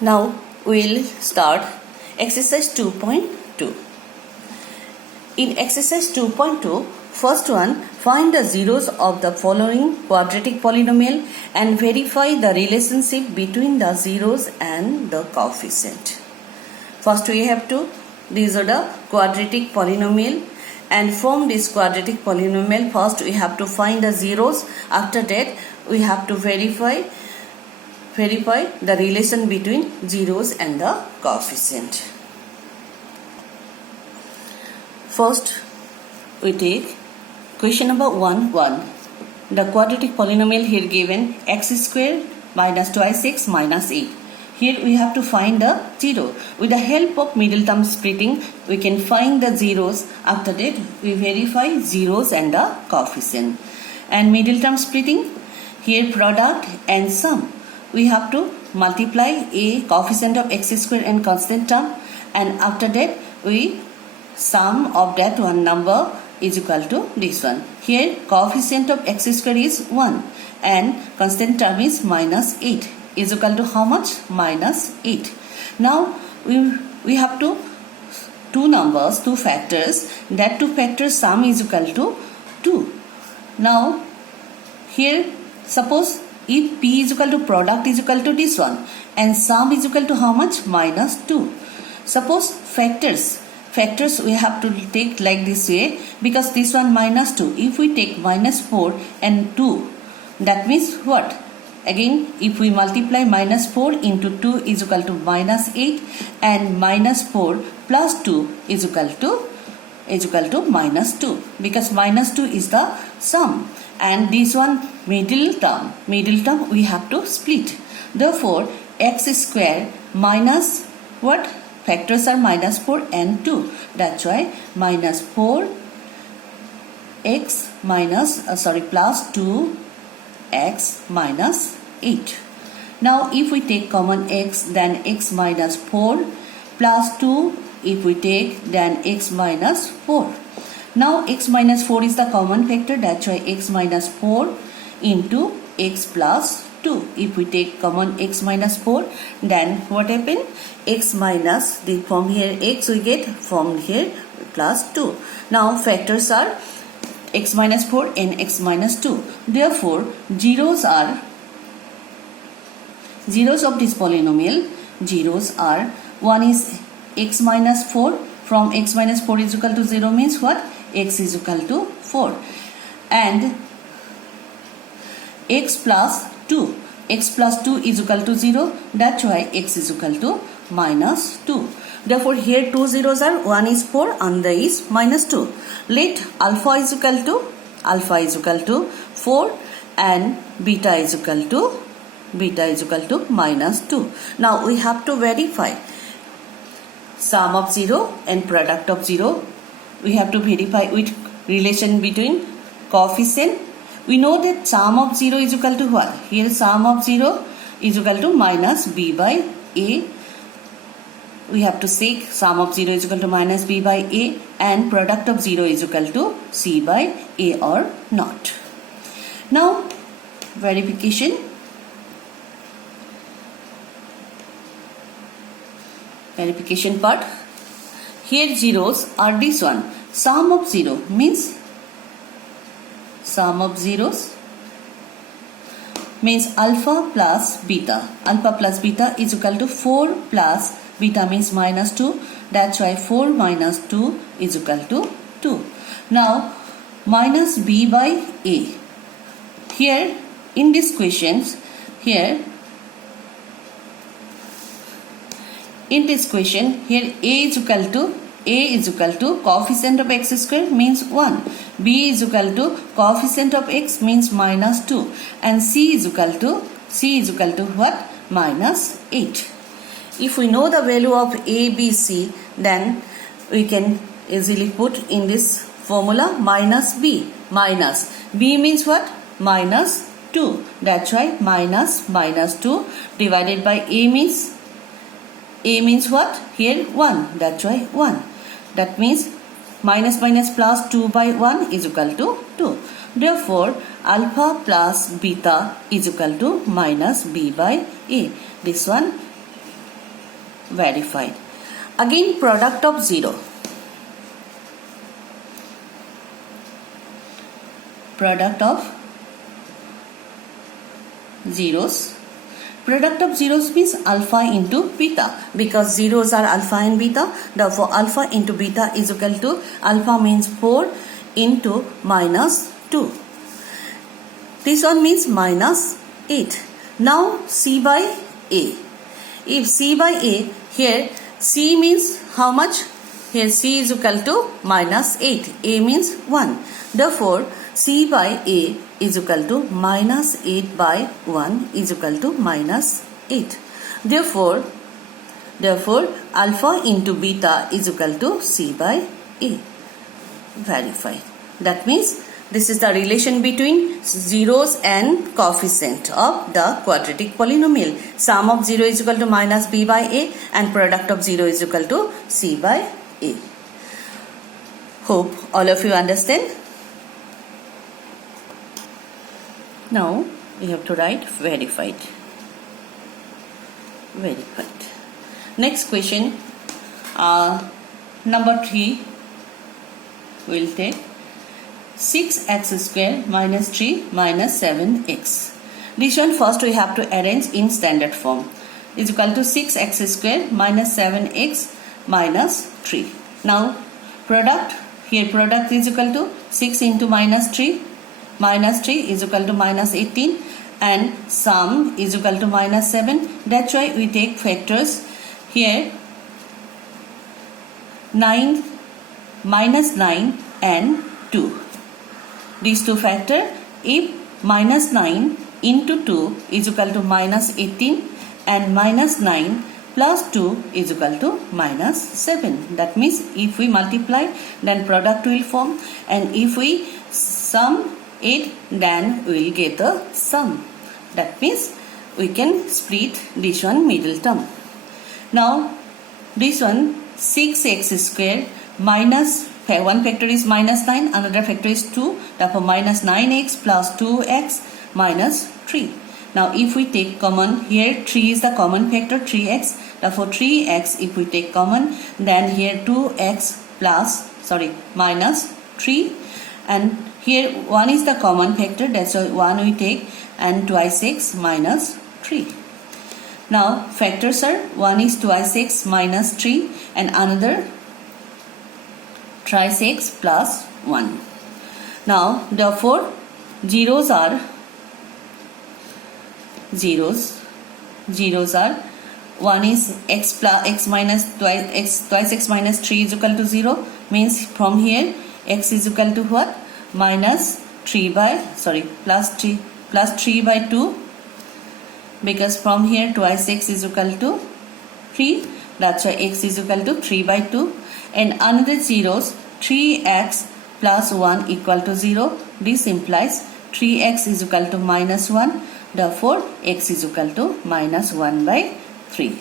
Now we'll start exercise 2.2. In exercise 2.2, first one, find the zeros of the following quadratic polynomial and verify the relationship between the zeros and the coefficient. First we have to, these are the quadratic polynomial, and from this quadratic polynomial first we have to find the zeros. After that we have to verify the relation between zeros and the coefficient. First we take question number 1. The quadratic polynomial here given x square minus twice x minus 8. Here we have to find the zero. With the help of middle term splitting, we can find the zeros. After that, we verify zeros and the coefficient. And middle term splitting, here product and sum. We have to multiply a coefficient of x square and constant term. And after that, we sum of that one number is equal to this one. Here, coefficient of x square is 1 and constant term is minus 8. Is equal to how much? Minus 8. Now we have to two factors. That two factors sum is equal to 2. Now here suppose if p is equal to product is equal to this one and sum is equal to how much? Minus 2. Suppose factors we have to take like this way, because this one minus 2. If we take minus 4 and 2, that means what? Again, if we multiply minus 4 into 2 is equal to minus 8, and minus 4 plus 2 is equal to minus 2, because minus 2 is the sum, and this one middle term we have to split. Therefore, x square minus what? Factors are minus 4 and 2. That's why minus 4 x minus plus 2 x minus 8. Now if we take common x, then x minus 4 plus 2, if we take, then x minus 4. Now x minus 4 is the common factor, that's why x minus 4 into x plus 2. If we take common x minus 4, then what happened? X minus, from here x we get, from here plus 2. Now factors are x minus 4 and x minus 2. Therefore, zeros of this polynomial, zeros are, one is x minus 4. From x minus 4 is equal to 0 means what? X is equal to 4. And x plus 2. X plus 2 is equal to 0. That's why x is equal to minus 2. Therefore, here two zeros are, one is 4, another is minus 2. Let alpha is equal to 4 and beta is equal to minus 2. Now we have to verify sum of 0 and product of 0. We have to verify with relation between coefficient. We know that sum of 0 is equal to what? Here sum of 0 is equal to minus b by a. We have to say sum of 0 is equal to minus b by a, and product of 0 is equal to c by a or not. Now verification part. Here zeros are this one. Sum of 0 means alpha plus beta. Alpha plus beta is equal to 4 plus beta means minus 2. That's why 4 minus 2 is equal to 2. Now minus b by a. Here in this questions, here a is equal to coefficient of x square means 1. B is equal to coefficient of x means minus 2. And C is equal to what? Minus 8. If we know the value of A, B, C, then we can easily put in this formula minus B. Minus B means what? Minus 2. That's why minus 2 divided by A means what? Here 1. That's why 1. That means minus plus 2 by 1 is equal to 2. Therefore, alpha plus beta is equal to minus b by a. This one verified. Again, product of 0. Product of zeros. Product of zeros means alpha into beta, because zeros are alpha and beta. Therefore, alpha into beta is equal to, alpha means 4 into minus 2. This one means minus 8. Now C by A. If C by A, here C means how much? Here C is equal to minus 8. A means 1. Therefore, C by A is equal to minus 8 by 1 is equal to minus 8. Therefore, alpha into beta is equal to C by A. Verified. That means this is the relation between zeros and coefficient of the quadratic polynomial. Sum of 0 is equal to minus b by a and product of 0 is equal to c by a. Hope all of you understand. Now we have to write verified. Verified. Next question, number 3, we will take 6x square minus 3 minus 7x. This one first we have to arrange in standard form. Is equal to 6x square minus 7x minus 3. Now product, here product is equal to 6 into minus 3. Minus 3 is equal to minus 18 and sum is equal to minus 7. That's why we take factors. Here 9, minus 9 and 2. These two factors, if minus 9 into 2 is equal to minus 18 and minus 9 plus 2 is equal to minus 7. That means if we multiply, then product will form, and if we sum it, then we will get the sum. That means we can split this one middle term. Now this one 6x square minus, one factor is minus 9, another factor is 2, therefore minus 9x plus 2x minus 3. Now if we take common, here 3 is the common factor, 3x, therefore 3x if we take common, then here 2x plus, minus 3, and here 1 is the common factor, that's why 1 we take, and twice x minus 3. Now factors are, one is twice x minus 3 and another thrice x plus 1. Now therefore zeros are, one is x plus x minus twice x minus 3 is equal to 0, means from here x is equal to what? Minus 3 by, plus 3 by 2, because from here twice x is equal to 3, that's why x is equal to 3 by 2, and another zeros, 3x plus 1 equal to 0. This implies 3x is equal to minus 1, therefore x is equal to minus 1 by 3.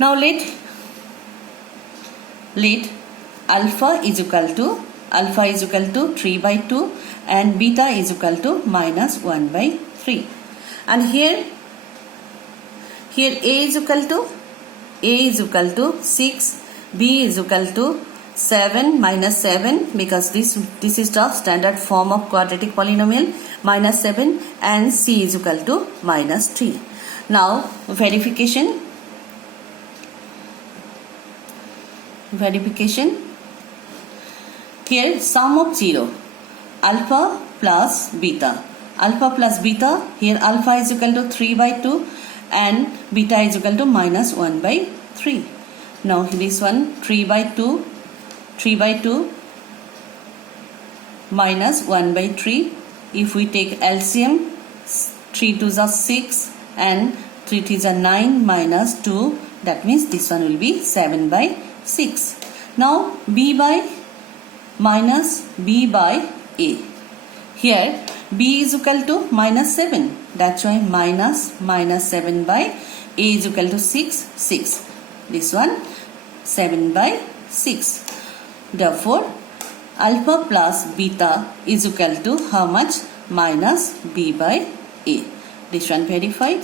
Now let alpha is equal to 3 by 2 and beta is equal to minus 1 by 3. And here a is equal to 6, b is equal to 7 minus 7, because this is the standard form of quadratic polynomial, minus 7, and c is equal to minus 3. Now verification. Here sum of 0, alpha plus beta. Alpha plus beta, here alpha is equal to 3 by 2 and beta is equal to minus 1 by 3. Now this one 3 by 2 minus 1 by 3. If we take LCM, 3 2s are 6 and 3 3s are 9 minus 2, that means this one will be 7 by 6. Now b by a. Here b is equal to minus 7, that's why minus 7 by a is equal to 6. This one 7 by 6. Therefore alpha plus beta is equal to how much? Minus b by a. This one verified.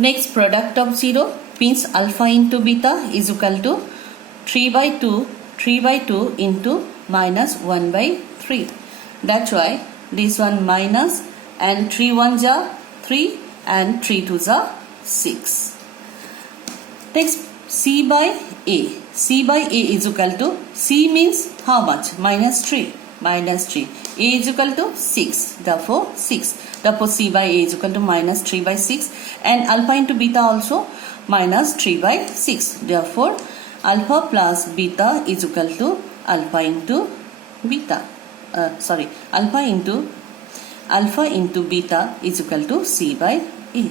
Next, product of 0 means alpha into beta is equal to 3 by 2 into minus 1 by 3. That's why this one minus, and 3 1s are 3 and 3 2s are 6. Next, C by A. C by A is equal to, C means how much? Minus 3. Minus 3. A is equal to 6. Therefore 6. Therefore C by A is equal to minus 3 by 6. And alpha into beta also minus 3 by 6. Therefore alpha plus beta is equal to alpha into beta. Alpha into beta is equal to C by A.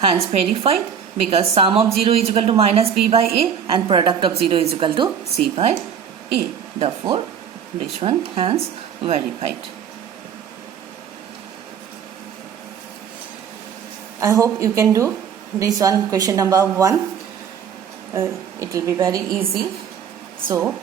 Hence verified, because sum of 0 is equal to minus B by A and product of 0 is equal to C by A. Therefore, this one hence verified. I hope you can do this one, question number 1. It will be very easy. So,